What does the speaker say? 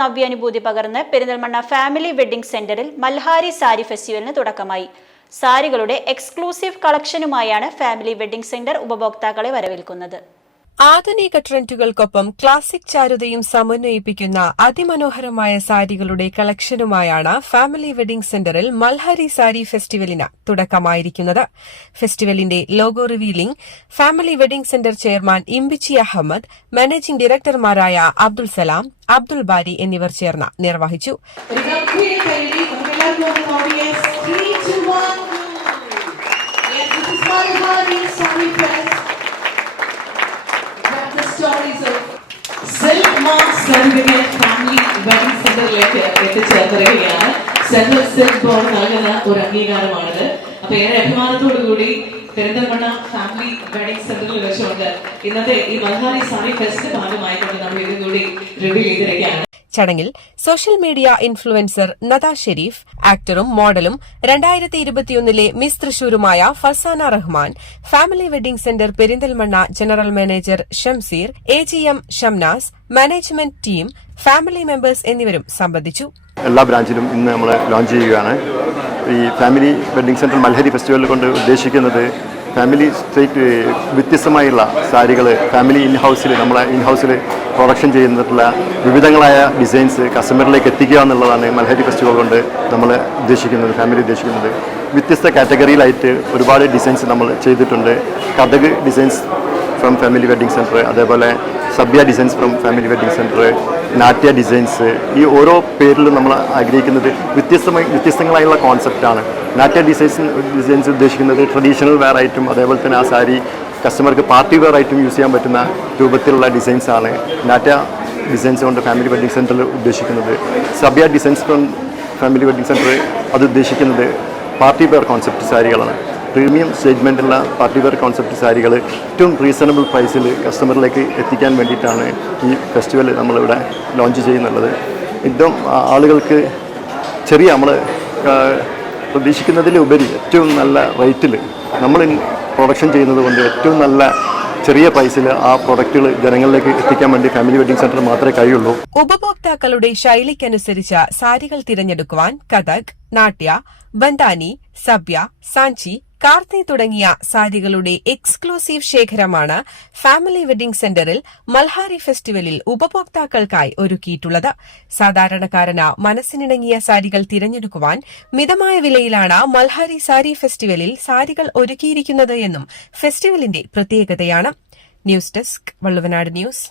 കാവ്യാനുഭൂതി പകർന്ന് Perinthalmanna family wedding സെന്ററിൽ മൽഹാരി സാരി ഫെസ്റ്റിവലിന് തുടക്കമായി. സാരികളുടെ എക്സ്ക്ലൂസീവ് കളക്ഷനുമായാണ് ഫാമിലി വെഡിംഗ് സെന്റർ ഉപഭോക്താക്കളെ വരവേൽക്കുന്നത്. ആധുനിക ട്രെൻഡുകൾക്കൊപ്പം ക്ലാസിക് ചാരുതയും സമന്വയിപ്പിക്കുന്ന അതിമനോഹരമായ സാരികളുടെ കളക്ഷനുമായാണ് ഫാമിലി വെഡിംഗ് സെന്ററിൽ മൽഹരി സാരി ഫെസ്റ്റിവലിന് തുടക്കമായിരിക്കുന്നത്. ഫെസ്റ്റിവലിന്റെ logo revealing family wedding centre chairman Imbichi Ahmed managing ഡയറക്ടർമാരായ Abdul Salam Abdul Bari എന്നിവർ ചേർന്ന് നിർവഹിച്ചു. Of self mass Certificate family wedding സെന്ററിലേക്ക് എത്തിച്ചേർത്തിരിക്കുകയാണ് സെൻട്രൽ സെൽഫ് ബോർഡ് നൽകുന്ന ഒരു അംഗീകാരമാണിത്. അപ്പൊ ഏറെ അഭിമാനത്തോടു കൂടി പെരിന്തൽമണ്ണ ഫാമിലി വെഡിങ് സെന്ററിൽ വെച്ചുകൊണ്ട് ഇന്നത്തെ ഈ മഹാരി സാരി ഫെസ്റ്റ് ഭാഗമായിക്കൊണ്ട് നമ്മൾ ഇതും കൂടി റിവീൽ ചെയ്തിരിക്കുകയാണ്. ചടങ്ങിൽ social media influencer Nada Sharif ആക്ടറും മോഡലും രണ്ടായിരത്തി ഇരുപത്തിയൊന്നിലെ miss തൃശൂരുമായ Farsana Rahman family wedding centre Perinthalmanna general manager Shamseer A G M Shamnas management team family members എന്നിവരും സംബന്ധിച്ചു. എല്ലാ ബ്രാഞ്ചിലും ഇന്ന് നമ്മൾ ലോഞ്ച് ചെയ്യുകയാണ്. ഈ family wedding centre Malhari festival കൊണ്ട് ഉദ്ദേശിക്കുന്നത് ഫാമിലി സ്ട്രീറ്റ് വ്യത്യസ്തമായുള്ള സാരികൾ ഫാമിലി ഇൻ ഹൗസിൽ നമ്മളെ ഇൻ ഹൗസിൽ പ്രൊഡക്ഷൻ ചെയ്യുന്നിട്ടുള്ള വിവിധങ്ങളായ ഡിസൈൻസ് കസ്റ്റമറിലേക്ക് എത്തിക്കുക എന്നുള്ളതാണ് മൽഹരി ഫെസ്റ്റിവൽ കൊണ്ട് നമ്മൾ ഉദ്ദേശിക്കുന്നത് ഫാമിലി ഉദ്ദേശിക്കുന്നത്. വ്യത്യസ്ത കാറ്റഗറിയിലായിട്ട് ഒരുപാട് ഡിസൈൻസ് നമ്മൾ ചെയ്തിട്ടുണ്ട്. Kathak designs from family wedding centre അതേപോലെ Sabya designs from family wedding centre Natya designs ഈ ഓരോ പേരിലും നമ്മൾ ആഗ്രഹിക്കുന്നത് വ്യത്യസ്തമായി വ്യത്യസ്തങ്ങളായുള്ള കോൺസെപ്റ്റാണ് നാട്യ ഡിസൈൻസ് ഡിസൈൻസ് ഉദ്ദേശിക്കുന്നത് ട്രഡീഷണൽ വെയർ ആയിട്ടും അതേപോലെ തന്നെ ആ സാരി കസ്റ്റമർക്ക് പാർട്ടി വെയർ ആയിട്ടും യൂസ് ചെയ്യാൻ പറ്റുന്ന രൂപത്തിലുള്ള ഡിസൈൻസ് ആണ് നാറ്റ ഡിസൈൻസ് കൊണ്ട് ഫാമിലി വെഡിങ് സെന്ററിൽ ഉദ്ദേശിക്കുന്നത്. Sabya designs family wedding centre അത് ഉദ്ദേശിക്കുന്നത് പാർട്ടി വെയർ കോൺസെപ്റ്റ് സാരികളാണ്. പ്രീമിയം സ്റ്റേറ്റ്മെന്റുള്ള പാർട്ടി വെയർ കോൺസെപ്റ്റ് സാരികൾ ഏറ്റവും റീസണബിൾ പ്രൈസിൽ കസ്റ്റമറിലേക്ക് എത്തിക്കാൻ വേണ്ടിയിട്ടാണ് ഈ ഫെസ്റ്റിവൽ നമ്മളിവിടെ ലോഞ്ച് ചെയ്യുന്നുള്ളത്. ഏറ്റവും ആളുകൾക്ക് ചെറിയ നമ്മൾ പ്രതീക്ഷിക്കുന്നതിലുപരി ഏറ്റവും നല്ല റേറ്റിൽ നമ്മൾ പ്രൊഡക്ഷൻ ചെയ്യുന്നത് കൊണ്ട് ഏറ്റവും നല്ല ചെറിയ പ്രൈസിൽ ആ പ്രൊഡക്റ്റുകൾ ജനങ്ങളിലേക്ക് എത്തിക്കാൻ വേണ്ടി ഫാമിലി വെഡിങ് സെന്റർ മാത്രമേ കഴിയുള്ളൂ. ഉപഭോക്താക്കളുടെ ശൈലിക്കനുസരിച്ച് സാരികൾ തിരഞ്ഞെടുക്കുവാൻ കഥക് നാട്യ ബന്ദാനി സബ്യ സാഞ്ചി കാർത്തി തുടങ്ങിയ സാരികളുടെ എക്സ്ക്ലൂസീവ് ശേഖരമാണ് ഫാമിലി വെഡിംഗ് സെന്ററിൽ മൽഹാരി ഫെസ്റ്റിവലിൽ ഉപഭോക്താക്കൾക്കായി ഒരുക്കിയിട്ടുള്ളത്. സാധാരണക്കാരന് മനസ്സിനിണങ്ങിയ സാരികൾ തിരഞ്ഞെടുക്കുവാൻ മിതമായ വിലയിലാണ് മൽഹാരി സാരി ഫെസ്റ്റിവലിൽ സാരികൾ ഒരുക്കിയിരിക്കുന്നത് എന്നും ഫെസ്റ്റിവലിന്റെ പ്രത്യേകതയാണ്. News desk Valluvanad news.